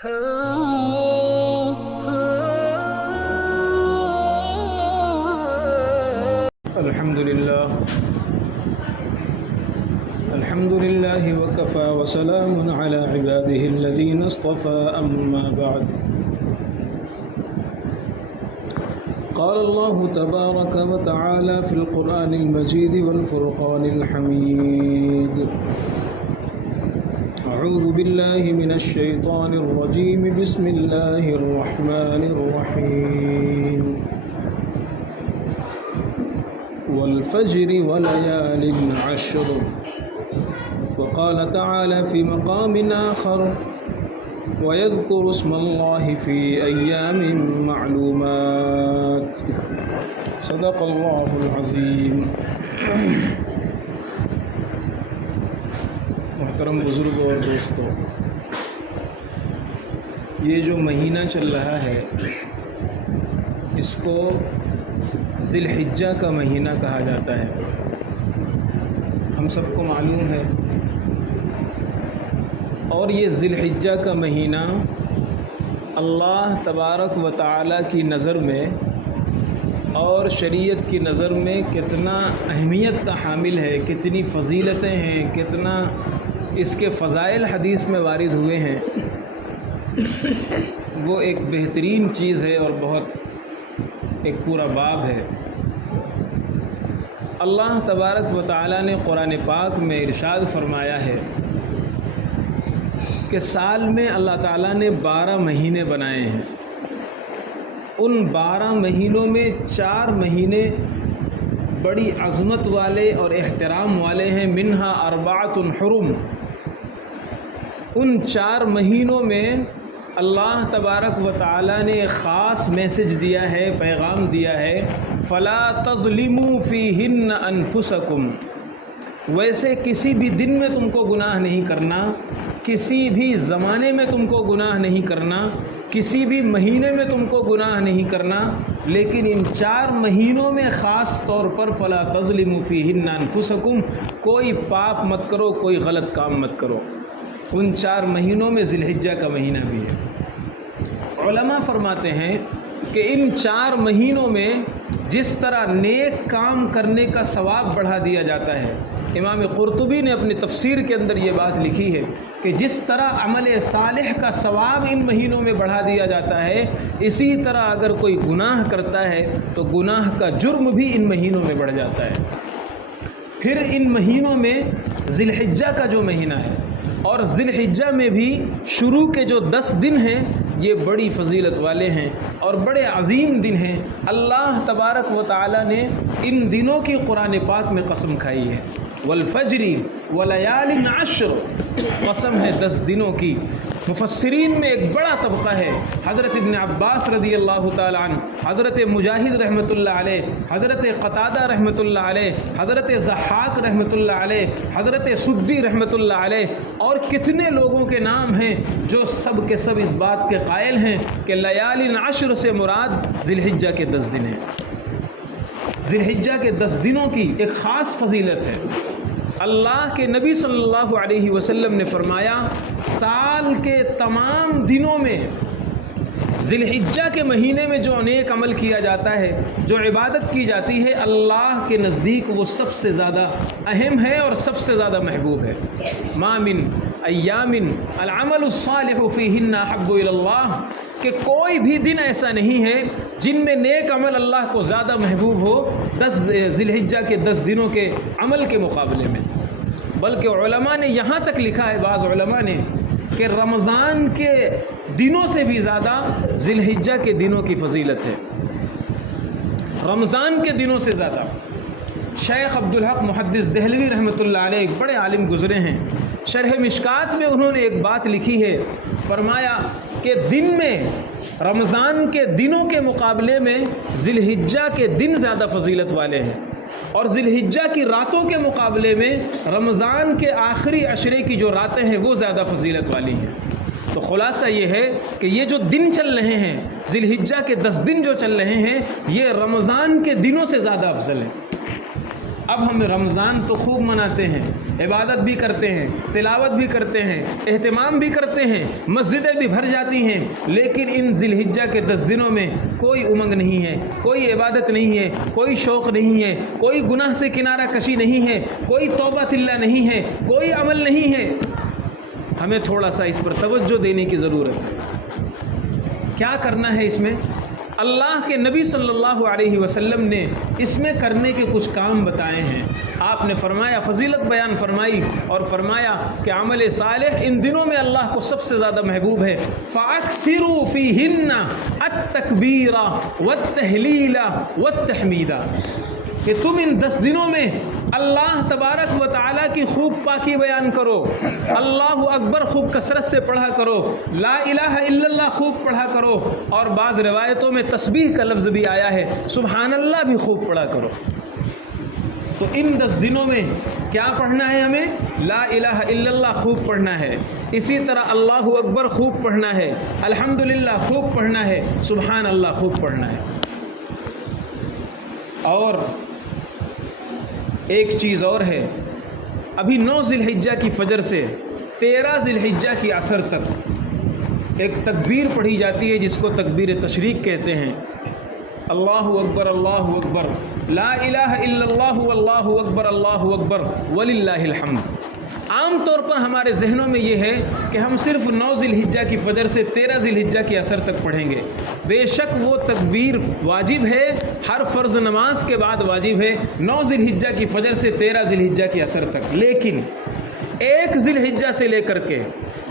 الحمد لله وكفى وسلام على عباده الذين اصطفى أما بعد قال الله تبارك وتعالى في القرآن المجيد والفرقان الحميد أعوذ بالله من الشيطان الرجيم بسم الله الرحمن الرحيم والفجر وليال عشر وقال تعالى في مقام آخر ويذكر اسم الله في أيام معلومات صدق الله العظيم. محترم بزرگوں اور دوستوں، یہ جو مہینہ چل رہا ہے اس کو ذی الحجہ کا مہینہ کہا جاتا ہے. ہم سب کو معلوم ہے، اور یہ ذی الحجہ کا مہینہ اللہ تبارک و تعالی کی نظر میں اور شریعت کی نظر میں کتنا اہمیت کا حامل ہے، کتنی فضیلتیں ہیں، کتنا اس کے فضائل حدیث میں وارد ہوئے ہیں. وہ ایک بہترین چیز ہے اور بہت ایک پورا باب ہے. اللہ تبارک و تعالی نے قرآن پاک میں ارشاد فرمایا ہے کہ سال میں اللہ تعالیٰ نے 12 مہینے بنائے ہیں. ان 12 مہینوں میں 4 مہینے بڑی عظمت والے اور احترام والے ہیں. منہا اربعۃ حرم. ان 4 مہینوں میں اللہ تبارک و تعالیٰ نے ایک خاص میسج دیا ہے، پیغام دیا ہے، فلا تظلموا فیہن انفسکم. ویسے کسی بھی دن میں تم کو گناہ نہیں کرنا، کسی بھی زمانے میں تم کو گناہ نہیں کرنا، کسی بھی مہینے میں تم کو گناہ نہیں کرنا، لیکن ان 4 مہینوں میں خاص طور پر فلا تظلموا فیہن انفسکم، کوئی پاپ مت کرو، کوئی غلط کام مت کرو. ان 4 مہینوں میں ذی الحجہ کا مہینہ بھی ہے. علماء فرماتے ہیں کہ ان 4 مہینوں میں جس طرح نیک کام کرنے کا ثواب بڑھا دیا جاتا ہے، امام قرطبی نے اپنی تفسیر کے اندر یہ بات لکھی ہے کہ جس طرح عمل صالح کا ثواب ان مہینوں میں بڑھا دیا جاتا ہے، اسی طرح اگر کوئی گناہ کرتا ہے تو گناہ کا جرم بھی ان مہینوں میں بڑھ جاتا ہے. پھر ان مہینوں میں ذی الحجہ کا جو مہینہ ہے، اور ذی الحجہ میں بھی شروع کے جو 10 دن ہیں یہ بڑی فضیلت والے ہیں اور بڑے عظیم دن ہیں. اللہ تبارک و تعالی نے ان دنوں کی قرآن پاک میں قسم کھائی ہے. والفجر ولیال عشر، قسم ہے 10 دنوں کی. مفسرین میں ایک بڑا طبقہ ہے، حضرت ابن عباس رضی اللہ تعالی عنہ، حضرت مجاہد رحمۃ اللہ علیہ، حضرت قتادہ رحمۃ اللہ علیہ، حضرت ضحاک رحمۃ اللہ علیہ، حضرت سدی رحمۃ اللہ علیہ، اور کتنے لوگوں کے نام ہیں جو سب کے سب اس بات کے قائل ہیں کہ لیال عشر سے مراد ذی الحجہ کے 10 دن ہیں. ذی الحجہ کے 10 دنوں کی ایک خاص فضیلت ہے. اللہ کے نبی صلی اللہ علیہ وسلم نے فرمایا سال کے تمام دنوں میں ذی الحجہ کے مہینے میں جو نیک عمل کیا جاتا ہے، جو عبادت کی جاتی ہے، اللہ کے نزدیک وہ سب سے زیادہ اہم ہے اور سب سے زیادہ محبوب ہے. ما من ایام العمل الصالح فیہن احب الی اللہ، کہ کوئی بھی دن ایسا نہیں ہے جن میں نیک عمل اللہ کو زیادہ محبوب ہو 10 ذی الحجہ کے 10 دنوں کے عمل کے مقابلے میں. بلکہ علماء نے یہاں تک لکھا ہے، بعض علماء نے، کہ رمضان کے دنوں سے بھی زیادہ ذی الحجہ کے دنوں کی فضیلت ہے. رمضان کے دنوں سے زیادہ. شیخ عبدالحق محدث دہلوی رحمۃ اللہ علیہ ایک بڑے عالم گزرے ہیں، شرح مشکات میں انہوں نے ایک بات لکھی ہے. فرمایا کہ دن میں رمضان کے دنوں کے مقابلے میں ذی الحجہ کے دن زیادہ فضیلت والے ہیں، اور ذی الحجہ کی راتوں کے مقابلے میں رمضان کے آخری عشرے کی جو راتیں ہیں وہ زیادہ فضیلت والی ہیں. تو خلاصہ یہ ہے کہ یہ جو دن چل رہے ہیں، ذی الحجہ کے 10 دن جو چل رہے ہیں، یہ رمضان کے دنوں سے زیادہ افضل ہے. اب ہم رمضان تو خوب مناتے ہیں، عبادت بھی کرتے ہیں، تلاوت بھی کرتے ہیں، اہتمام بھی کرتے ہیں، مسجدیں بھی بھر جاتی ہیں، لیکن ان ذی الحجہ کے 10 دنوں میں کوئی امنگ نہیں ہے، کوئی عبادت نہیں ہے، کوئی شوق نہیں ہے، کوئی گناہ سے کنارہ کشی نہیں ہے، کوئی توبہ اللہ نہیں ہے، کوئی عمل نہیں ہے۔ ہمیں تھوڑا سا اس پر توجہ دینے کی ضرورت ہے۔ کیا کرنا ہے اس میں؟ اللہ کے نبی صلی اللہ علیہ وسلم نے اس میں کرنے کے کچھ کام بتائے ہیں۔ آپ نے فرمایا، فضیلت بیان فرمائی اور فرمایا کہ عمل صالح ان دنوں میں اللہ کو سب سے زیادہ محبوب ہے۔ فَأَكْثِرُوا فِيهِنَّ التَّكْبِيرَ وَالتَّهْلِيلَ وَالتَّحْمِيدَ، کہ تم ان 10 دنوں میں اللہ تبارک و تعالیٰ کی خوب پاکی بیان کرو، اللہ اکبر خوب کثرت سے پڑھا کرو، لا الہ الا اللہ خوب پڑھا کرو، اور بعض روایتوں میں تسبیح کا لفظ بھی آیا ہے، سبحان اللہ بھی خوب پڑھا کرو۔ تو ان 10 دنوں میں کیا پڑھنا ہے ہمیں؟ لا الہ الا اللہ خوب پڑھنا ہے، اسی طرح اللہ اکبر خوب پڑھنا ہے، الحمدللہ خوب پڑھنا ہے، سبحان اللہ خوب پڑھنا ہے۔ اور ایک چیز اور ہے، ابھی 9 ذی الحجہ کی فجر سے 13 ذی الحجہ کی عصر تک ایک تکبیر پڑھی جاتی ہے جس کو تکبیر تشریق کہتے ہیں۔ اللہ اکبر اللہ اکبر، لا الہ الا اللہ واللہ اکبر اللہ اکبر وللہ الحمد۔ عام طور پر ہمارے ذہنوں میں یہ ہے کہ ہم صرف 9 ذی الحجہ کی فجر سے 13 ذی الحجہ کی عصر تک پڑھیں گے۔ بے شک وہ تکبیر واجب ہے، ہر فرض نماز کے بعد واجب ہے، 9 ذی الحجہ کی فجر سے 13 ذی الحجہ کی عصر تک، لیکن 1 ذی الحجہ سے لے کر کے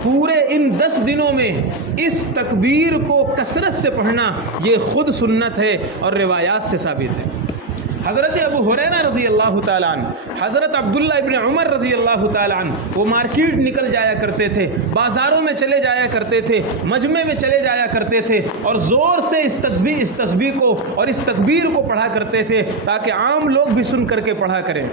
پورے ان 10 دنوں میں اس تکبیر کو کثرت سے پڑھنا یہ خود سنت ہے اور روایات سے ثابت ہے۔ حضرت ابو ہریرہ رضی اللہ تعالیٰ عنہ، حضرت عبداللہ ابن عمر رضی اللہ تعالیٰ عنہ، وہ مارکیٹ نکل جایا کرتے تھے، بازاروں میں چلے جایا کرتے تھے، مجمع میں چلے جایا کرتے تھے، اور زور سے اس تسبیح کو اور اس تکبیر کو پڑھا کرتے تھے تاکہ عام لوگ بھی سن کر کے پڑھا کریں۔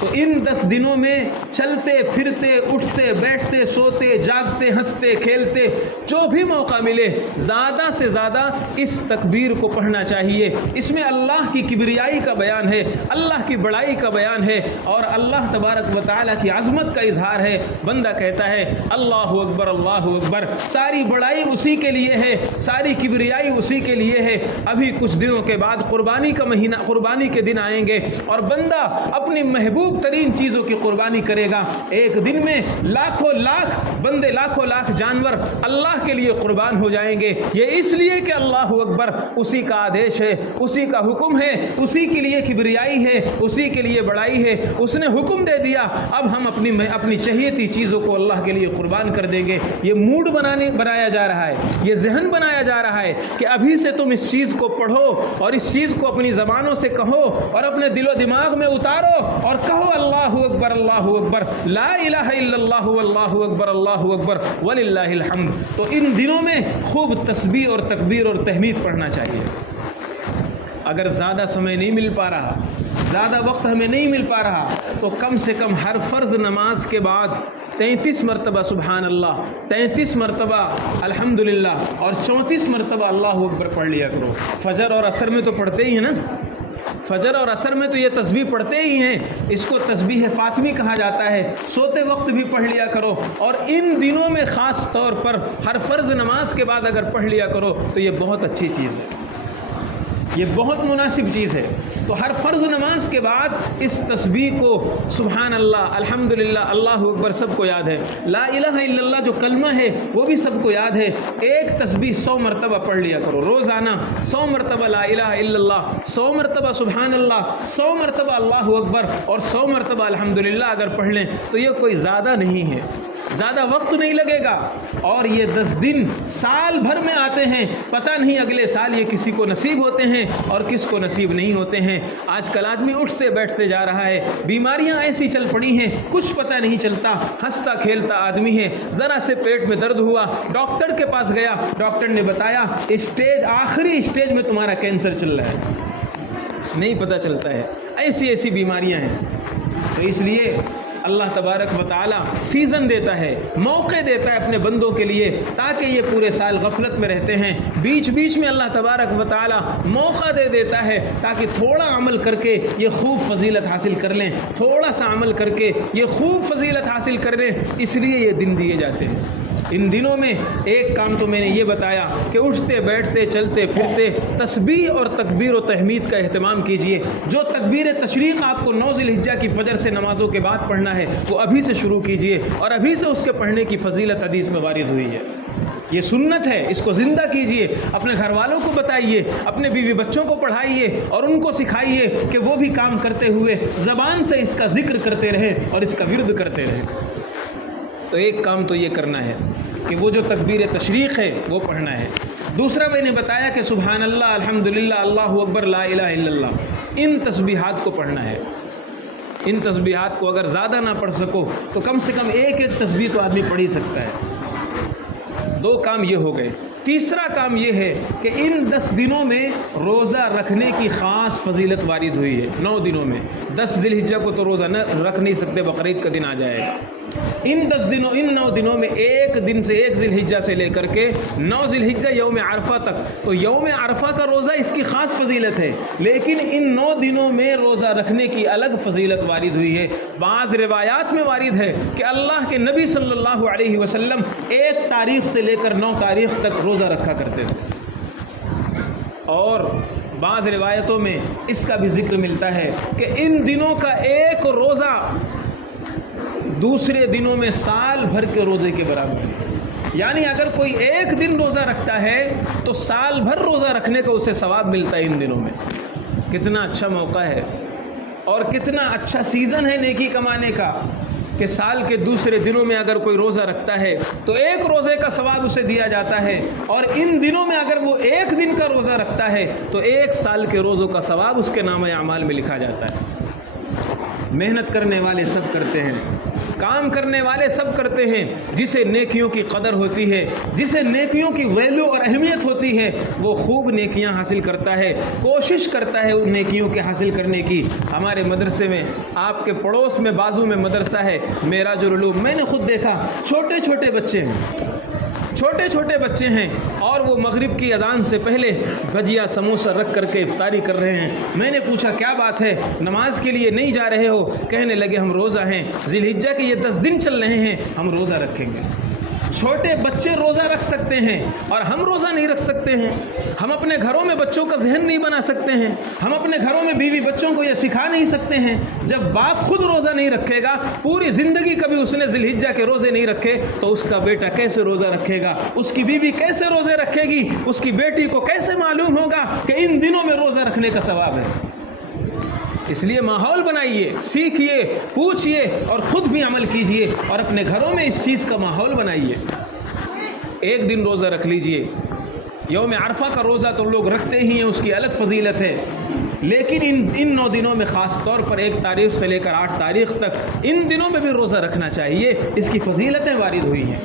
تو ان 10 دنوں میں چلتے پھرتے، اٹھتے بیٹھتے، سوتے جاگتے، ہنستے کھیلتے، جو بھی موقع ملے زیادہ سے زیادہ اس تکبیر کو پڑھنا چاہیے۔ اس میں اللہ کی کبریائی کا بیان ہے، اللہ کی بڑائی کا بیان ہے، اور اللہ تبارک و تعالیٰ کی عظمت کا اظہار ہے۔ بندہ کہتا ہے اللہ اکبر اللہ اکبر، ساری بڑائی اسی کے لیے ہے، ساری کبریائی اسی کے لیے ہے۔ ابھی کچھ دنوں کے بعد قربانی کا مہینہ، قربانی کے دن آئیں گے، اور بندہ اپنی محبوب ترین چیزوں کی قربانی کرے گا۔ ایک دن میں لاکھوں لاکھ بندے، لاکھوں لاکھ جانور اللہ کے لیے قربان ہو جائیں گے۔ یہ اس لیے کہ اللہ اکبر اسی کا آدیش ہے، اسی کا حکم ہے، اسی کے لیے کبریائی ہے، اسی کے لیے بڑائی ہے، اس نے حکم دے دیا، اب ہم اپنی چہیتی چیزوں کو اللہ کے لیے قربان کر دیں گے۔ یہ موڈ بنایا جا رہا ہے، یہ ذہن بنایا جا رہا ہے کہ ابھی سے تم اس چیز کو پڑھو اور اس چیز کو اپنی زبانوں سے کہو اور اپنے دل و دماغ میں اتارو اور کہو اللہ اکبر، لا الہ الا اللہ واللہ اکبر وللہ الحمد۔ تو ان دنوں میں خوب تسبیح اور تکبیر اور تحمید پڑھنا چاہیے۔ اگر زیادہ سمے نہیں مل پا رہا، زیادہ وقت ہمیں نہیں مل پا رہا، تو کم سے کم ہر فرض نماز کے بعد 33 مرتبہ سبحان اللہ، 33 مرتبہ الحمدللہ، اور 34 مرتبہ اللہ اکبر پڑھ لیا کرو۔ فجر اور عصر میں تو پڑھتے ہی ہیں نا، فجر اور عصر میں تو یہ تسبیح پڑھتے ہی ہیں، اس کو تسبیح فاطمی کہا جاتا ہے، سوتے وقت بھی پڑھ لیا کرو، اور ان دنوں میں خاص طور پر ہر فرض نماز کے بعد اگر پڑھ لیا کرو تو یہ بہت اچھی چیز ہے، یہ بہت مناسب چیز ہے۔ تو ہر فرض نماز کے بعد اس تسبیح کو سبحان اللہ، الحمدللہ، اللہ اکبر سب کو یاد ہے، لا الہ الا اللہ جو کلمہ ہے وہ بھی سب کو یاد ہے، ایک تسبیح 100 مرتبہ پڑھ لیا کرو روزانہ، 100 مرتبہ لا الہ الا اللہ، 100 مرتبہ سبحان اللہ، 100 مرتبہ اللہ اکبر، اور 100 مرتبہ الحمدللہ اگر پڑھ لیں تو یہ کوئی زیادہ نہیں ہے، زیادہ وقت نہیں لگے گا، اور یہ 10 دن سال بھر میں آتے ہیں، پتہ نہیں اگلے سال یہ کسی کو نصیب ہوتے ہیں اور کس کو نصیب نہیں ہوتے ہیں۔ آج کل آدمی اٹھتے بیٹھتے جا رہا ہے، بیماریاں ایسی چل پڑی ہیں، کچھ پتہ نہیں چلتا، ہنستا کھیلتا آدمی ہے، ذرا سے پیٹ میں درد ہوا، ڈاکٹر کے پاس گیا، ڈاکٹر نے بتایا آخری اسٹیج میں تمہارا کینسر چل رہا ہے، نہیں پتہ چلتا ہے، ایسی بیماریاں ہیں۔ تو اس لیے اللہ تبارک و تعالی سیزن دیتا ہے، موقع دیتا ہے اپنے بندوں کے لیے تاکہ یہ پورے سال غفلت میں رہتے ہیں، بیچ بیچ میں اللہ تبارک و تعالی موقع دے دیتا ہے تاکہ تھوڑا عمل کر کے یہ خوب فضیلت حاصل کر لیں، تھوڑا سا عمل کر کے یہ خوب فضیلت حاصل کر لیں، اس لیے یہ دن دیے جاتے ہیں۔ ان دنوں میں ایک کام تو میں نے یہ بتایا کہ اٹھتے بیٹھتے چلتے پھرتے تسبیح اور تکبیر و تحمید کا اہتمام کیجئے۔ جو تکبیر تشریق آپ کو 9 ذی الحجہ کی فجر سے نمازوں کے بعد پڑھنا ہے وہ ابھی سے شروع کیجئے، اور ابھی سے اس کے پڑھنے کی فضیلت حدیث میں وارد ہوئی ہے۔ یہ سنت ہے، اس کو زندہ کیجئے، اپنے گھر والوں کو بتائیے، اپنے بیوی بچوں کو پڑھائیے اور ان کو سکھائیے کہ وہ بھی کام کرتے ہوئے زبان سے اس کا ذکر کرتے رہیں اور اس کا ورد کرتے رہیں۔ تو ایک کام تو یہ کرنا ہے کہ وہ جو تکبیر تشریق ہے وہ پڑھنا ہے۔ دوسرا میں نے بتایا کہ سبحان اللہ، الحمدللہ، اللہ اکبر، لا الہ الا اللہ، ان تسبیحات کو پڑھنا ہے۔ ان تسبیحات کو اگر زیادہ نہ پڑھ سکو تو کم سے کم ایک ایک تسبیح تو آدمی پڑھ ہی سکتا ہے۔ 2 کام یہ ہو گئے۔ تیسرا کام یہ ہے کہ ان 10 دنوں میں روزہ رکھنے کی خاص فضیلت وارد ہوئی ہے۔ 9 دنوں میں، 10 ذی الحجہ کو تو روزہ رکھ نہیں سکتے، بقرعید کا دن آ جائے گا۔ ان 9 دنوں میں ایک دن سے، 1 ذی الحجہ سے لے کر کے 9 ذی الحجہ یوم عرفہ تک، تو یوم عرفہ کا روزہ اس کی خاص فضیلت ہے، لیکن ان 9 دنوں میں روزہ رکھنے کی الگ فضیلت وارد ہوئی ہے۔ بعض روایات میں وارد ہے کہ اللہ کے نبی صلی اللہ علیہ وسلم 1 تاریخ سے لے کر 9 تاریخ تک روزہ رکھا کرتے تھے، اور بعض روایتوں میں اس کا بھی ذکر ملتا ہے کہ ان دنوں کا ایک روزہ دوسرے دنوں میں سال بھر کے روزے کے برابر ہے۔ یعنی اگر کوئی ایک دن روزہ رکھتا ہے تو سال بھر روزہ رکھنے کا اسے ثواب ملتا ہے۔ ان دنوں میں کتنا اچھا موقع ہے اور کتنا اچھا سیزن ہے نیکی کمانے کا کہ سال کے دوسرے دنوں میں اگر کوئی روزہ رکھتا ہے تو ایک روزے کا ثواب اسے دیا جاتا ہے، اور ان دنوں میں اگر وہ ایک دن کا روزہ رکھتا ہے تو 1 سال کے روزوں کا ثواب اس کے نامہ اعمال میں لکھا جاتا ہے۔ محنت کرنے والے سب کرتے ہیں، کام کرنے والے سب کرتے ہیں، جسے نیکیوں کی قدر ہوتی ہے، جسے نیکیوں کی ویلیو اور اہمیت ہوتی ہے، وہ خوب نیکیاں حاصل کرتا ہے، کوشش کرتا ہے ان نیکیوں کے حاصل کرنے کی۔ ہمارے مدرسے میں، آپ کے پڑوس میں بازو میں مدرسہ ہے معراج العلوم، میں نے خود دیکھا چھوٹے چھوٹے بچے ہیں اور وہ مغرب کی اذان سے پہلے بھجیا سموسہ رکھ کر کے افطاری کر رہے ہیں۔ میں نے پوچھا کیا بات ہے، نماز کے لیے نہیں جا رہے ہو؟ کہنے لگے ہم روزہ ہیں، ذی الحجہ کے یہ 10 دن چل رہے ہیں، ہم روزہ رکھیں گے۔ چھوٹے بچے روزہ رکھ سکتے ہیں اور ہم روزہ نہیں رکھ سکتے ہیں؟ ہم اپنے گھروں میں بچوں کا ذہن نہیں بنا سکتے ہیں؟ ہم اپنے گھروں میں بیوی بچوں کو یہ سکھا نہیں سکتے ہیں؟ جب باپ خود روزہ نہیں رکھے گا، پوری زندگی کبھی اس نے ذی الحجہ کے روزے نہیں رکھے، تو اس کا بیٹا کیسے روزہ رکھے گا؟ اس کی بیوی کیسے روزے رکھے گی؟ اس کی بیٹی کو کیسے معلوم ہوگا کہ ان دنوں میں روزہ رکھنے کا ثواب ہے؟ اس لیے ماحول بنائیے، سیکھیے، پوچھئے اور خود بھی عمل کیجئے، اور اپنے گھروں میں اس چیز کا ماحول بنائیے۔ ایک دن روزہ رکھ لیجئے۔ یوم عرفہ کا روزہ تو لوگ رکھتے ہی ہیں، اس کی الگ فضیلت ہے، لیکن ان 9 دنوں میں خاص طور پر 1 تاریخ سے لے کر 8 تاریخ تک ان دنوں میں بھی روزہ رکھنا چاہیے، اس کی فضیلتیں وارد ہوئی ہیں۔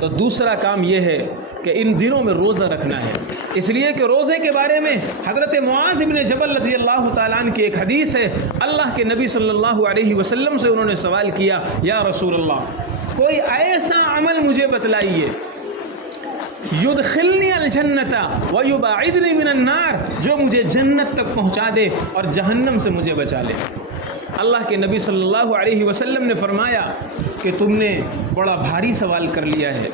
تو دوسرا کام یہ ہے کہ ان دنوں میں روزہ رکھنا ہے، اس لیے کہ روزے کے بارے میں حضرت معاذ بن جبل رضی اللہ تعالیٰ عنہ کی ایک حدیث ہے، اللہ کے نبی صلی اللہ علیہ وسلم سے انہوں نے سوال کیا، یا رسول اللہ کوئی ایسا عمل مجھے بتلائیے یدخلنی الجنت ویباعدنی من النار، جو مجھے جنت تک پہنچا دے اور جہنم سے مجھے بچا لے۔ اللہ کے نبی صلی اللہ علیہ وسلم نے فرمایا کہ تم نے بڑا بھاری سوال کر لیا ہے،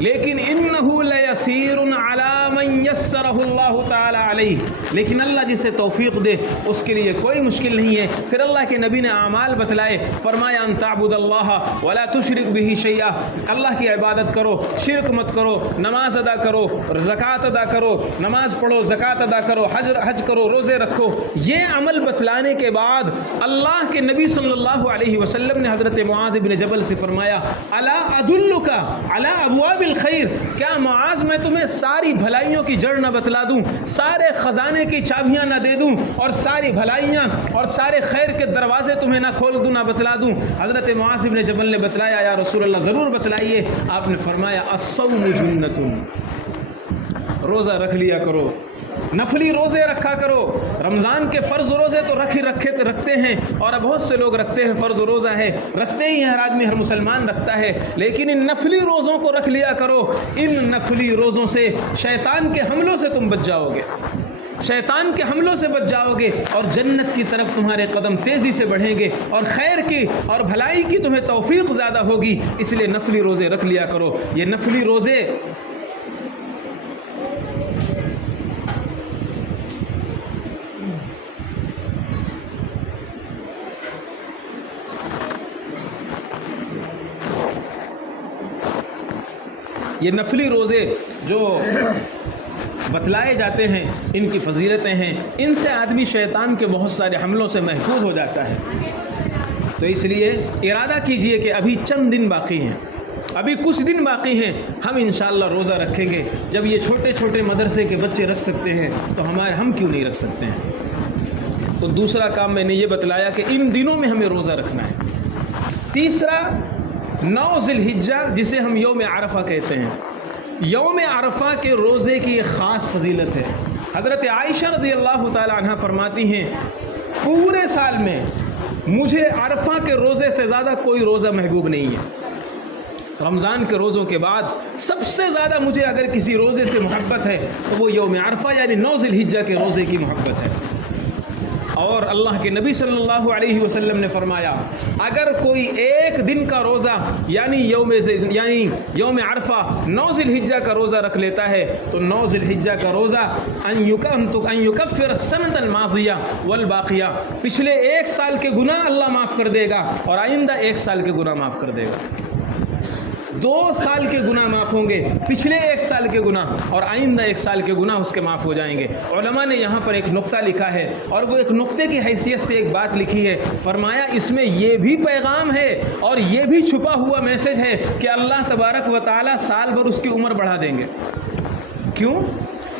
لیکن انہو لیسیر علی من یسرہ اللہ تعالی علیہ، لیکن اللہ جسے توفیق دے اس کے لیے کوئی مشکل نہیں ہے۔ پھر اللہ کے نبی نے اعمال بتلائے، فرمایا ان تعبد اللہ ولا تشرک بہ شیئا، اللہ کی عبادت کرو، شرک مت کرو، نماز ادا کرو، زکوٰۃ ادا کرو، نماز پڑھو، زکوٰۃ ادا کرو، حج کرو، روزے رکھو۔ یہ عمل بتلانے کے بعد اللہ کے نبی صلی اللہ علیہ وسلم نے حضرت معاذ بن جبل سے فرمایا، الا ادلک علی ابواب الخیر، کیا معاذ میں تمہیں ساری بھلائیوں کی جڑ نہ بتلا دوں، سارے خزانے کی چابیاں نہ دے دوں، اور ساری بھلائیاں اور سارے خیر کے دروازے تمہیں نہ کھول دوں، نہ بتلا دوں؟ حضرت معاذ بن جبل نے بتلایا، یا رسول اللہ ضرور بتلائیے۔ آپ نے فرمایا الصوم جنۃ، روزہ رکھ لیا کرو، نفلی روزے رکھا کرو۔ رمضان کے فرض روزے تو رکھتے ہیں، اور بہت سے لوگ رکھتے ہیں، فرض روزہ ہے رکھتے ہی ہیں، ہر آدمی ہر مسلمان رکھتا ہے، لیکن ان نفلی روزوں کو رکھ لیا کرو۔ ان نفلی روزوں سے شیطان کے حملوں سے تم بچ جاؤ گے، شیطان کے حملوں سے بچ جاؤ گے، اور جنت کی طرف تمہارے قدم تیزی سے بڑھیں گے، اور خیر کی اور بھلائی کی تمہیں توفیق زیادہ ہوگی۔ اس لیے نفلی روزے رکھ لیا کرو۔ یہ نفلی روزے نفلی روزے جو بتلائے جاتے ہیں، ان کی فضیلتیں ہیں، ان سے آدمی شیطان کے بہت سارے حملوں سے محفوظ ہو جاتا ہے۔ تو اس لیے ارادہ کیجئے کہ ابھی چند دن باقی ہیں، ابھی کچھ دن باقی ہیں، ہم انشاءاللہ روزہ رکھیں گے۔ جب یہ چھوٹے چھوٹے مدرسے کے بچے رکھ سکتے ہیں تو ہم کیوں نہیں رکھ سکتے ہیں؟ تو دوسرا کام میں نے یہ بتلایا کہ ان دنوں میں ہمیں روزہ رکھنا ہے۔ تیسرا 9 ذی الحجہ، جسے ہم یوم عرفہ کہتے ہیں۔ یوم عرفہ کے روزے کی ایک خاص فضیلت ہے۔ حضرت عائشہ رضی اللہ تعالی عنہ فرماتی ہیں، پورے سال میں مجھے عرفہ کے روزے سے زیادہ کوئی روزہ محبوب نہیں ہے۔ رمضان کے روزوں کے بعد سب سے زیادہ مجھے اگر کسی روزے سے محبت ہے تو وہ یوم عرفہ یعنی 9 ذی الحجہ کے روزے کی محبت ہے۔ اور اللہ کے نبی صلی اللہ علیہ وسلم نے فرمایا، اگر کوئی ایک دن کا روزہ یعنی یوم عرفہ 9 ذی الحجہ کا روزہ رکھ لیتا ہے تو 9 ذی الحجہ کا روزہ ان یکفر السنۃ الماضیہ والباقیہ، پچھلے 1 سال کے گناہ اللہ معاف کر دے گا، اور آئندہ 1 سال کے گناہ معاف کر دے گا۔ 2 سال کے گناہ معاف ہوں گے، پچھلے 1 سال کے گناہ اور آئندہ 1 سال کے گناہ اس کے معاف ہو جائیں گے۔ علماء نے یہاں پر ایک نقطہ لکھا ہے، اور وہ ایک نقطے کی حیثیت سے ایک بات لکھی ہے۔ فرمایا اس میں یہ بھی پیغام ہے اور یہ بھی چھپا ہوا میسج ہے کہ اللہ تبارک و تعالی سال بھر اس کی عمر بڑھا دیں گے۔ کیوں؟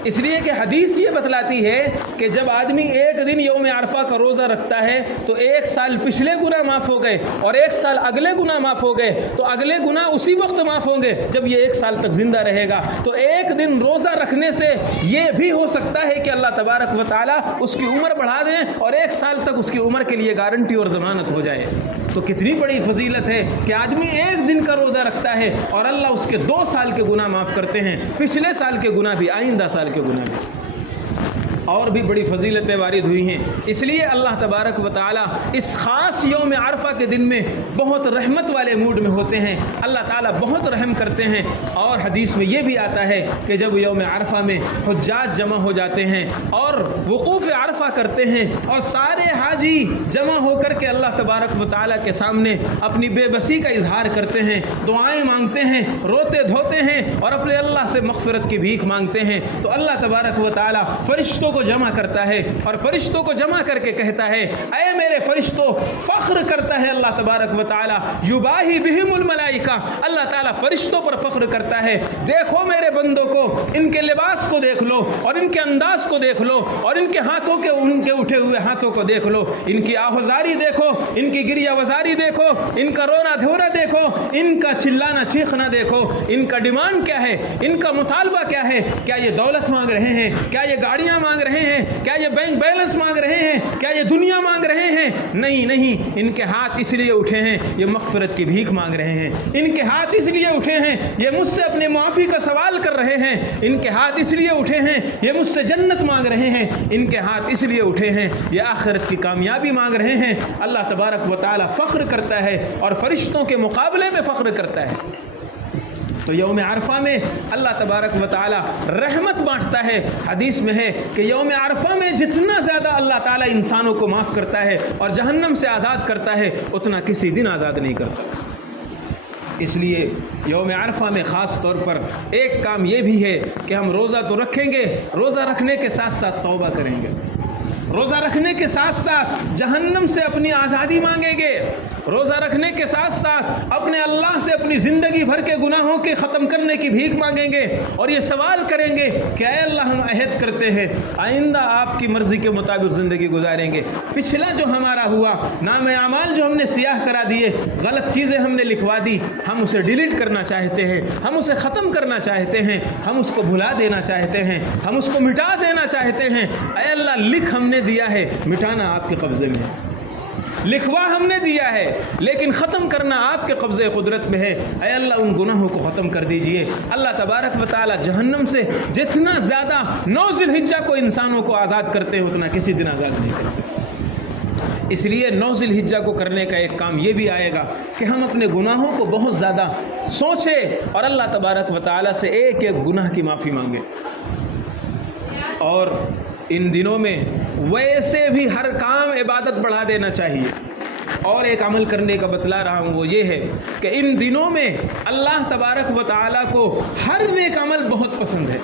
اس لیے کہ حدیث یہ بتلاتی ہے کہ جب آدمی ایک دن یوم عرفہ کا روزہ رکھتا ہے تو 1 سال پچھلے گناہ معاف ہو گئے، اور 1 سال اگلے گناہ معاف ہو گئے، تو اگلے گناہ اسی وقت معاف ہوں گے جب یہ 1 سال تک زندہ رہے گا۔ تو ایک دن روزہ رکھنے سے یہ بھی ہو سکتا ہے کہ اللہ تبارک و تعالیٰ اس کی عمر بڑھا دیں، اور 1 سال تک اس کی عمر کے لیے گارنٹی اور ضمانت ہو جائے۔ تو کتنی بڑی فضیلت ہے کہ آدمی ایک دن کا روزہ رکھتا ہے اور اللہ اس کے 2 سال کے گناہ معاف کرتے ہیں، پچھلے سال کے گناہ بھی، آئندہ سال کے گناہ بھی۔ اور بھی بڑی فضیلتیں وارد ہوئی ہیں۔ اس لیے اللہ تبارک و تعالیٰ اس خاص یوم عرفہ کے دن میں بہت رحمت والے موڈ میں ہوتے ہیں، اللہ تعالیٰ بہت رحم کرتے ہیں۔ اور حدیث میں یہ بھی آتا ہے کہ جب یوم عرفہ میں حجاج جمع ہو جاتے ہیں اور وقوف عرفہ کرتے ہیں، اور سارے حاجی جمع ہو کر کے اللہ تبارک و تعالیٰ کے سامنے اپنی بے بسی کا اظہار کرتے ہیں، دعائیں مانگتے ہیں، روتے دھوتے ہیں، اور اپنے اللہ سے مغفرت کی بھیک مانگتے ہیں، تو اللہ تبارک و تعالیٰ فرشتوں کو جمع کرتا ہے، اور فرشتوں کو جمع کر کے کہتا ہے، اے میرے فرشتوں، فخر کرتا ہے اللہ تبارک و تعالیٰ، یباہی بہم الملائکہ، اللہ تعالیٰ فرشتوں پر فخر کرتا ہے، دیکھو میرے بندوں کو، ان کے لباس کو دیکھ لو، اور ان کے انداز کو دیکھ لو، اور ان کے ہاتھوں کے ان کے اٹھے ہوئے ہاتھوں کو دیکھ لو، ان کی آہوزاری دیکھو، ان کی گریہ وزاری دیکھو، ان کا رونا دھونا دیکھو، ان کا چلانا چیخنا دیکھو، ان کا ڈیمانڈ کیا ہے، ان کا مطالبہ کیا ہے، کیا یہ دولت مانگ رہے ہیں، کیا یہ گاڑیاں مانگ رہے ہیں، کیا یہ بینک بیلنس مانگ رہے ہیں، کیا یہ دنیا مانگ رہے ہیں؟ نہیں نہیں، ان کے ہاتھ اس لیے اٹھے ہیں یہ مغفرت کی بھیک مانگ رہے ہیں، ان کے ہاتھ اس لیے اٹھے ہیں یہ مجھ سے اپنے معافی کا سوال کر رہے ہیں، ان کے ہاتھ اس لیے اٹھے ہیں یہ مجھ سے جنت مانگ رہے ہیں، ان کے ہاتھ اس لیے اٹھے ہیں یہ آخرت کی کامیابی مانگ رہے ہیں۔ اللہ تبارک و تعالیٰ فخر کرتا ہے اور فرشتوں کے مقابلے میں فخر کرتا ہے۔ تو یوم عرفہ میں اللہ تبارک و تعالیٰ رحمت بانٹتا ہے۔ حدیث میں ہے کہ یوم عرفہ میں جتنا زیادہ اللہ تعالیٰ انسانوں کو معاف کرتا ہے اور جہنم سے آزاد کرتا ہے، اتنا کسی دن آزاد نہیں کرتا۔ اس لیے یوم عرفہ میں خاص طور پر ایک کام یہ بھی ہے کہ ہم روزہ تو رکھیں گے، روزہ رکھنے کے ساتھ ساتھ توبہ کریں گے، روزہ رکھنے کے ساتھ ساتھ جہنم سے اپنی آزادی مانگیں گے، روزہ رکھنے کے ساتھ ساتھ اپنے اللہ سے اپنی زندگی بھر کے گناہوں کے ختم کرنے کی بھیک مانگیں گے اور یہ سوال کریں گے کہ اے اللہ ہم عہد کرتے ہیں آئندہ آپ کی مرضی کے مطابق زندگی گزاریں گے. پچھلا جو ہمارا ہوا نام اعمال جو ہم نے سیاہ کرا دیے, غلط چیزیں ہم نے لکھوا دی, ہم اسے ڈیلیٹ کرنا چاہتے ہیں, ہم اسے ختم کرنا چاہتے ہیں, ہم اس کو بھلا دینا چاہتے ہیں, ہم اس کو مٹا دینا چاہتے ہیں. اے اللہ لکھ ہم نے دیا ہے, مٹانا آپ کے قبضے میں ہے. لکھوا ہم نے دیا ہے لیکن ختم کرنا آپ کے قبضے قدرت میں ہے. اے اللہ ان گناہوں کو ختم کر دیجئے. اللہ تبارک و تعالی جہنم سے جتنا زیادہ 9 ذی الحجہ کو انسانوں کو آزاد کرتے ہیں اتنا کسی دن آزاد نہیں کرتے. اس لیے 9 ذی الحجہ کو کرنے کا ایک کام یہ بھی آئے گا کہ ہم اپنے گناہوں کو بہت زیادہ سوچیں اور اللہ تبارک و تعالی سے ایک ایک گناہ کی معافی مانگیں. اور ان دنوں میں ویسے بھی ہر کام عبادت بڑھا دینا چاہیے. اور ایک عمل کرنے کا بتلا رہا ہوں وہ یہ ہے کہ ان دنوں میں اللہ تبارک و تعالیٰ کو ہر نیک عمل بہت پسند ہے.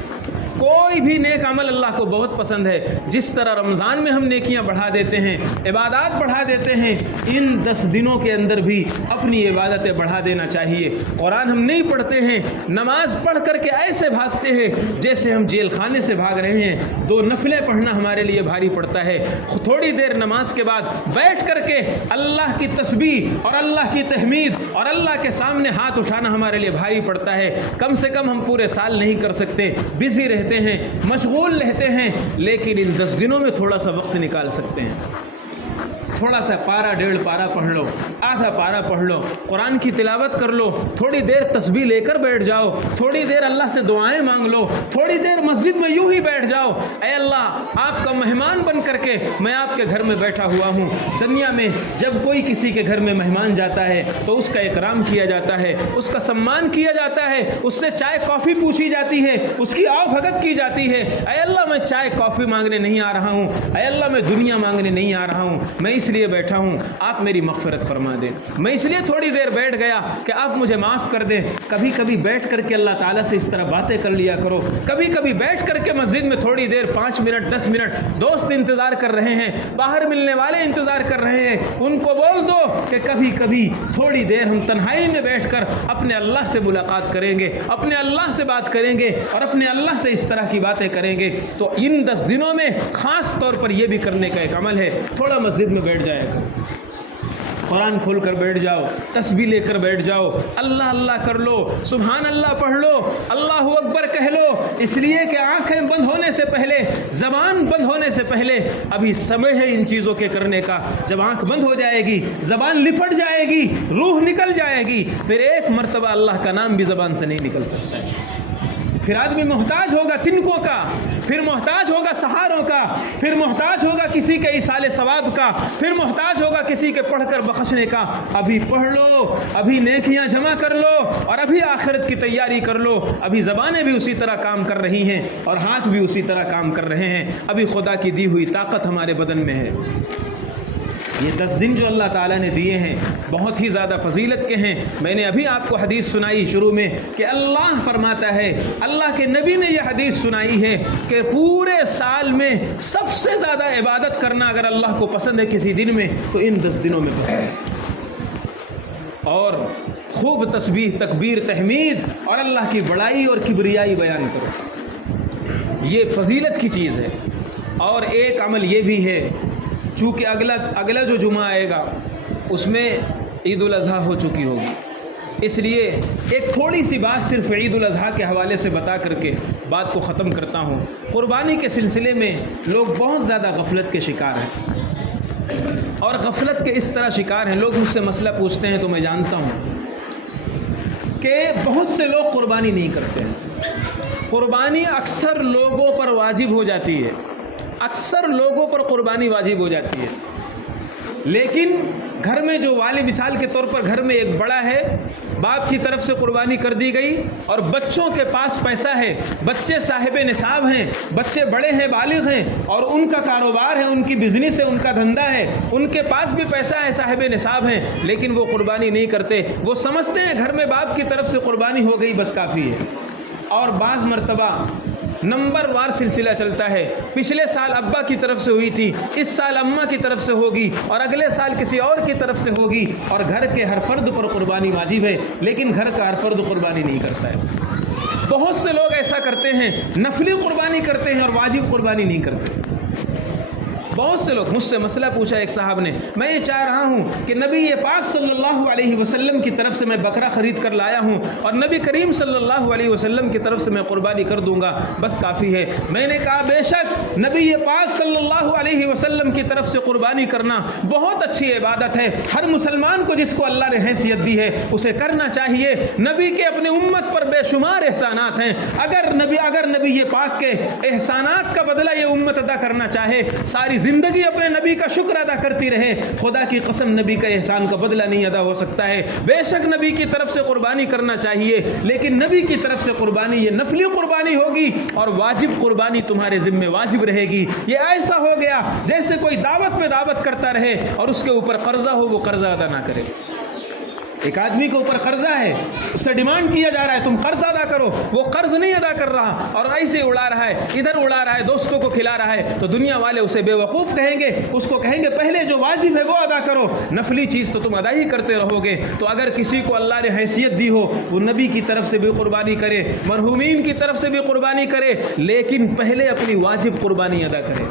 کوئی بھی نیک عمل اللہ کو بہت پسند ہے. جس طرح رمضان میں ہم نیکیاں بڑھا دیتے ہیں, عبادات بڑھا دیتے ہیں, ان 10 دنوں کے اندر بھی اپنی عبادتیں بڑھا دینا چاہیے. قرآن ہم نہیں پڑھتے ہیں, نماز پڑھ کر کے ایسے بھاگتے ہیں جیسے ہم جیل خانے سے بھاگ رہے ہیں. 2 نفلیں پڑھنا ہمارے لیے بھاری پڑتا ہے. تھوڑی دیر نماز کے بعد بیٹھ کر کے اللہ کی تسبیح اور اللہ کی تحمید اور اللہ کے سامنے ہاتھ اٹھانا ہمارے لیے بھاری پڑتا ہے. کم سے کم ہم پورے سال نہیں کر سکتے, بزی رہتے ہیں, مشغول رہتے ہیں, لیکن ان 10 دنوں میں تھوڑا سا وقت نکال سکتے ہیں. تھوڑا سا پارا 1.5 پارا پڑھ لو, آدھا پارا پڑھ لو, قرآن کی تلاوت کر لو, تھوڑی دیر تسبیح لے کر بیٹھ جاؤ, تھوڑی دیر اللہ سے دعائیں مانگ لو, تھوڑی دیر مسجد میں یوں ہی بیٹھ جاؤ. اے اللہ آپ کا مہمان بن کر کے میں آپ کے گھر میں بیٹھا ہوا ہوں. دنیا میں جب کوئی کسی کے گھر میں مہمان جاتا ہے تو اس کا اکرام کیا جاتا ہے, اس کا سمان کیا جاتا ہے, اس سے چائے کافی پوچھی جاتی ہے, اس کی آؤ بھگت کی جاتی ہے. اے اللہ میں چائے کافی مانگنے نہیں آ رہا ہوں, اے اللہ میں دنیا مانگنے نہیں آ رہا ہوں, میں اس لیے بیٹھا ہوں آپ میری مغفرت فرما دیں. میں اس لیے تھوڑی دیر بیٹھ گیا کہ آپ مجھے معاف کر دیں. کبھی کبھی بیٹھ کر کے اللہ تعالیٰ سے اس طرح باتیں کر لیا کرو. کبھی کبھی بیٹھ کر کے مسجد میں تھوڑی دیر 5 منٹ 10 منٹ دوست انتظار کر رہے ہیں, باہر ملنے والے انتظار کر رہے ہیں, ان کو بول دو کہ کبھی کبھی تھوڑی دیر ہم تنہائی میں بیٹھ کر اپنے اللہ سے ملاقات کریں گے, اپنے اللہ سے بات کریں گے اور اپنے اللہ سے اس طرح کی باتیں کریں گے. تو ان 10 دنوں میں خاص طور پر یہ بھی کرنے کا ایک عمل ہے, تھوڑا مسجد میں بیٹھ جائے گا, قرآن کھول کر بیٹھ جاؤ, تسبیح لے کر بیٹھ جاؤ, اللہ اللہ کر لو, سبحان اللہ پڑھ لو, اللہ اکبر کہہ لو. اس لیے کہ آنکھیں بند ہونے سے پہلے, زبان بند ہونے سے پہلے ابھی سمے ہے ان چیزوں کے کرنے کا. جب آنکھ بند ہو جائے گی, زبان لپٹ جائے گی, روح نکل جائے گی, پھر ایک مرتبہ اللہ کا نام بھی زبان سے نہیں نکل سکتا ہے. پھر آدمی محتاج ہوگا تنکوں کا, پھر محتاج ہوگا سہاروں کا, پھر محتاج ہوگا کسی کے ایصال ثواب کا, پھر محتاج ہوگا کسی کے پڑھ کر بخشنے کا. ابھی پڑھ لو, ابھی نیکیاں جمع کر لو اور ابھی آخرت کی تیاری کر لو. ابھی زبانیں بھی اسی طرح کام کر رہی ہیں اور ہاتھ بھی اسی طرح کام کر رہے ہیں. ابھی خدا کی دی ہوئی طاقت ہمارے بدن میں ہے. یہ 10 دن جو اللہ تعالیٰ نے دیے ہیں بہت ہی زیادہ فضیلت کے ہیں. میں نے ابھی آپ کو حدیث سنائی شروع میں کہ اللہ فرماتا ہے, اللہ کے نبی نے یہ حدیث سنائی ہے کہ پورے سال میں سب سے زیادہ عبادت کرنا اگر اللہ کو پسند ہے کسی دن میں تو ان 10 دنوں میں پسند ہے. اور خوب تسبیح تکبیر تحمید اور اللہ کی بڑائی اور کبریائی بیان کرو, یہ فضیلت کی چیز ہے. اور ایک عمل یہ بھی ہے, چونکہ اگلا جو جمعہ آئے گا اس میں عید الاضحیٰ ہو چکی ہوگی, اس لیے ایک تھوڑی سی بات صرف عید الاضحیٰ کے حوالے سے بتا کر کے بات کو ختم کرتا ہوں. قربانی کے سلسلے میں لوگ بہت زیادہ غفلت کے شکار ہیں, اور غفلت کے اس طرح شکار ہیں. لوگ مجھ سے مسئلہ پوچھتے ہیں تو میں جانتا ہوں کہ بہت سے لوگ قربانی نہیں کرتے ہیں. قربانی اکثر لوگوں پر واجب ہو جاتی ہے, اکثر لوگوں پر قربانی واجب ہو جاتی ہے, لیکن گھر میں جو والد مثال کے طور پر گھر میں ایک بڑا ہے, باپ کی طرف سے قربانی کر دی گئی اور بچوں کے پاس پیسہ ہے, بچے صاحب نصاب ہیں, بچے بڑے ہیں بالغ ہیں اور ان کا کاروبار ہے, ان کی بزنس ہے, ان کا دھندا ہے, ان کے پاس بھی پیسہ ہے, صاحب نصاب ہیں, لیکن وہ قربانی نہیں کرتے. وہ سمجھتے ہیں گھر میں باپ کی طرف سے قربانی ہو گئی بس کافی ہے. اور بعض مرتبہ نمبر وار سلسلہ چلتا ہے. پچھلے سال ابا کی طرف سے ہوئی تھی, اس سال اماں کی طرف سے ہوگی, اور اگلے سال کسی اور کی طرف سے ہوگی, اور گھر کے ہر فرد پر قربانی واجب ہے, لیکن گھر کا ہر فرد قربانی نہیں کرتا ہے. بہت سے لوگ ایسا کرتے ہیں, نفلی قربانی کرتے ہیں اور واجب قربانی نہیں کرتے. بہت سے لوگ مجھ سے مسئلہ پوچھا ایک صاحب نے, میں یہ چاہ رہا ہوں کہ نبی پاک صلی اللہ علیہ وسلم کی طرف سے میں بکرا خرید کر لایا ہوں اور نبی کریم صلی اللہ علیہ وسلم کی طرف سے میں قربانی کر دوں گا, بس کافی ہے. میں نے کہا بے شک نبی پاک صلی اللہ علیہ وسلم کی طرف سے قربانی کرنا بہت اچھی عبادت ہے. ہر مسلمان کو جس کو اللہ نے حیثیت دی ہے اسے کرنا چاہیے. نبی کے اپنے امت پر بے شمار احسانات ہیں. اگر نبی پاک کے احسانات کا بدلہ یہ امت ادا کرنا چاہے, ساری زندگی اپنے نبی کا شکر ادا کرتی رہے, خدا کی قسم نبی کا احسان کا بدلہ نہیں ادا ہو سکتا ہے. بے شک نبی کی طرف سے قربانی کرنا چاہیے, لیکن نبی کی طرف سے قربانی یہ نفلی قربانی ہوگی اور واجب قربانی تمہارے ذمہ واجب رہے گی. یہ ایسا ہو گیا جیسے کوئی دعوت پہ دعوت کرتا رہے اور اس کے اوپر قرضہ ہو, وہ قرضہ ادا نہ کرے. ایک آدمی کے اوپر قرضہ ہے, اس سے ڈیمانڈ کیا جا رہا ہے تم قرض ادا کرو, وہ قرض نہیں ادا کر رہا اور ایسے اڑا رہا ہے, ادھر اڑا رہا ہے, دوستوں کو کھلا رہا ہے, تو دنیا والے اسے بے وقوف کہیں گے, اس کو کہیں گے پہلے جو واجب ہے وہ ادا کرو, نفلی چیز تو تم ادا ہی کرتے رہو گے. تو اگر کسی کو اللہ نے حیثیت دی ہو وہ نبی کی طرف سے بھی قربانی کرے, مرحومین کی طرف سے بھی قربانی کرے, لیکن پہلے اپنی واجب قربانی ادا کرے.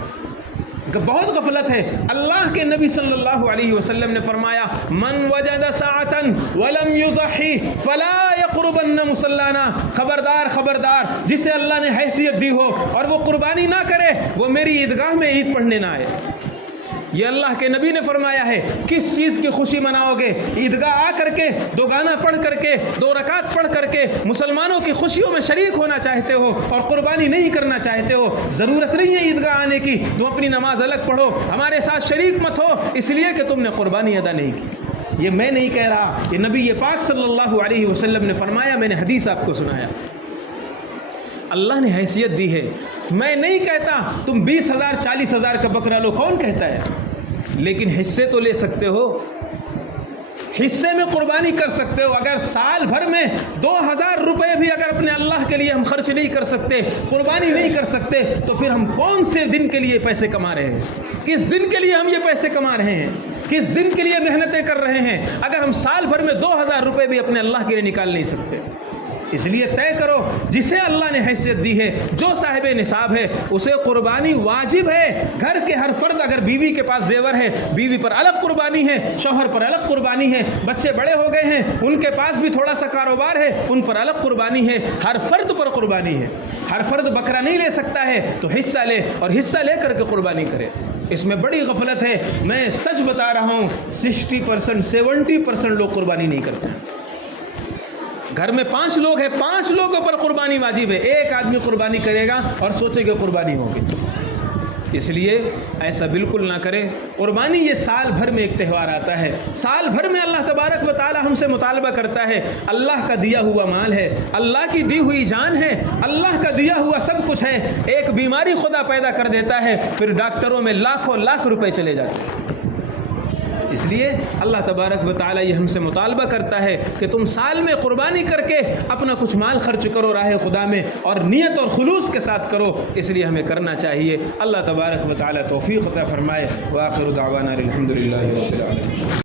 بہت غفلت ہے. اللہ کے نبی صلی اللہ علیہ وسلم نے فرمایا من وجد ساعتن ولم یضحی فلا یقربن مصلانا, خبردار جسے اللہ نے حیثیت دی ہو اور وہ قربانی نہ کرے وہ میری عیدگاہ میں عید پڑھنے نہ آئے. یہ اللہ کے نبی نے فرمایا ہے. کس چیز کی خوشی مناؤ گے؟ عیدگاہ آ کر کے دو گانا پڑھ کر کے 2 رکعت پڑھ کر کے مسلمانوں کی خوشیوں میں شریک ہونا چاہتے ہو اور قربانی نہیں کرنا چاہتے ہو. ضرورت نہیں ہے عیدگاہ آنے کی, تم اپنی نماز الگ پڑھو, ہمارے ساتھ شریک مت ہو اس لیے کہ تم نے قربانی ادا نہیں کی. یہ میں نہیں کہہ رہا, یہ نبی پاک صلی اللہ علیہ وسلم نے فرمایا, میں نے حدیث آپ کو سنایا. اللہ نے حیثیت دی ہے. میں نہیں کہتا تم 20,000 40,000 کا بکرا لو, کون کہتا ہے, لیکن حصے تو لے سکتے ہو, حصے میں قربانی کر سکتے ہو. اگر سال بھر میں 2,000 روپے بھی اگر اپنے اللہ کے لیے ہم خرچ نہیں کر سکتے, قربانی نہیں کر سکتے, تو پھر ہم کون سے دن کے لیے پیسے کما رہے ہیں؟ کس دن کے لیے ہم یہ پیسے کما رہے ہیں؟ کس دن کے لیے محنتیں کر رہے ہیں اگر ہم سال بھر میں 2,000 روپے بھی اپنے اللہ کے لیے نکال نہیں سکتے؟ اس لیے طے کرو جسے اللہ نے حیثیت دی ہے, جو صاحب نصاب ہے اسے قربانی واجب ہے. گھر کے ہر فرد, اگر بیوی کے پاس زیور ہے بیوی پر الگ قربانی ہے, شوہر پر الگ قربانی ہے, بچے بڑے ہو گئے ہیں ان کے پاس بھی تھوڑا سا کاروبار ہے ان پر الگ قربانی ہے. ہر فرد پر قربانی ہے. ہر فرد بکرا نہیں لے سکتا ہے تو حصہ لے, اور حصہ لے کر کے قربانی کرے. اس میں بڑی غفلت ہے. میں سچ بتا رہا ہوں 60% 70% لوگ قربانی نہیں کرتے. گھر میں 5 لوگ ہیں, 5 لوگوں پر قربانی واجب ہے. ایک آدمی قربانی کرے گا اور سوچے کہ قربانی ہوگی. اس لیے ایسا بالکل نہ کریں. قربانی یہ سال بھر میں ایک تہوار آتا ہے, سال بھر میں اللہ تبارک و تعالی ہم سے مطالبہ کرتا ہے. اللہ کا دیا ہوا مال ہے, اللہ کی دی ہوئی جان ہے, اللہ کا دیا ہوا سب کچھ ہے. ایک بیماری خدا پیدا کر دیتا ہے, پھر ڈاکٹروں میں لاکھوں لاکھ روپے چلے جاتے ہیں. اس لیے اللہ تبارک و تعالی یہ ہم سے مطالبہ کرتا ہے کہ تم سال میں قربانی کر کے اپنا کچھ مال خرچ کرو راہ خدا میں, اور نیت اور خلوص کے ساتھ کرو. اس لیے ہمیں کرنا چاہیے. اللہ تبارک و تعالی توفیق عطا فرمائے. وآخر دعوانا الحمد للہ رب العالمین.